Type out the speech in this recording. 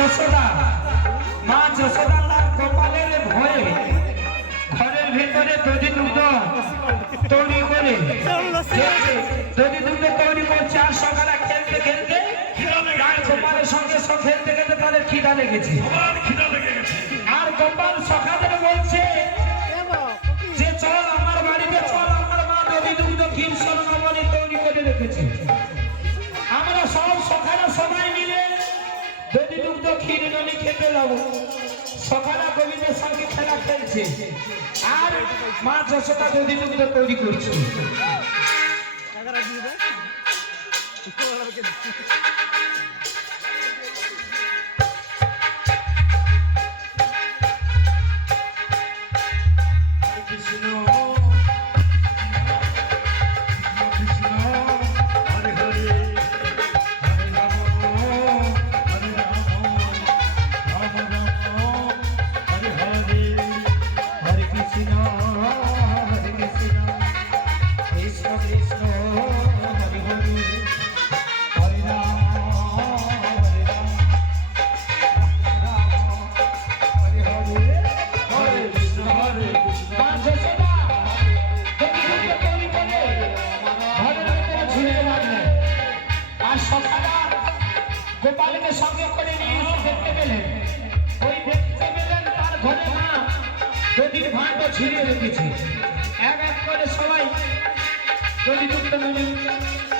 যশোদা মা যশোদা তার কপালের ভয়ে ঘরের ভেতরে দধি দুগ্ধ তৈরি করে আর সকালে খেলতে খেলতে তার গোপালের সঙ্গে খেলতে খেলতে তাদের খিদা লেগেছে। আর গোপাল সকালে বলছে যে চল আমার বাড়িতে চল, আমার মা দধি দুগ্ধ ক্ষীর স্বর্ণমণি তৈরি করে রেখেছে। আমরা সব সকালে সবাই মিলে দধি দুগ্ধ ক্ষীর ননি খেতে যাবো। সকালে গোবিন্দের সঙ্গে খেলা খেলছে আর মা যশোদা দধি দুগ্ধ তৈরি করছে। গোপালকে সঙ্গে করে নিয়ে দেখতে গেলেন, ওই দেখতে গেলেন তার ঘরে মা দধির ভাঁড় ছিঁড়ে রেখেছে। এক এক করে সবাই দধি দুগ্ধ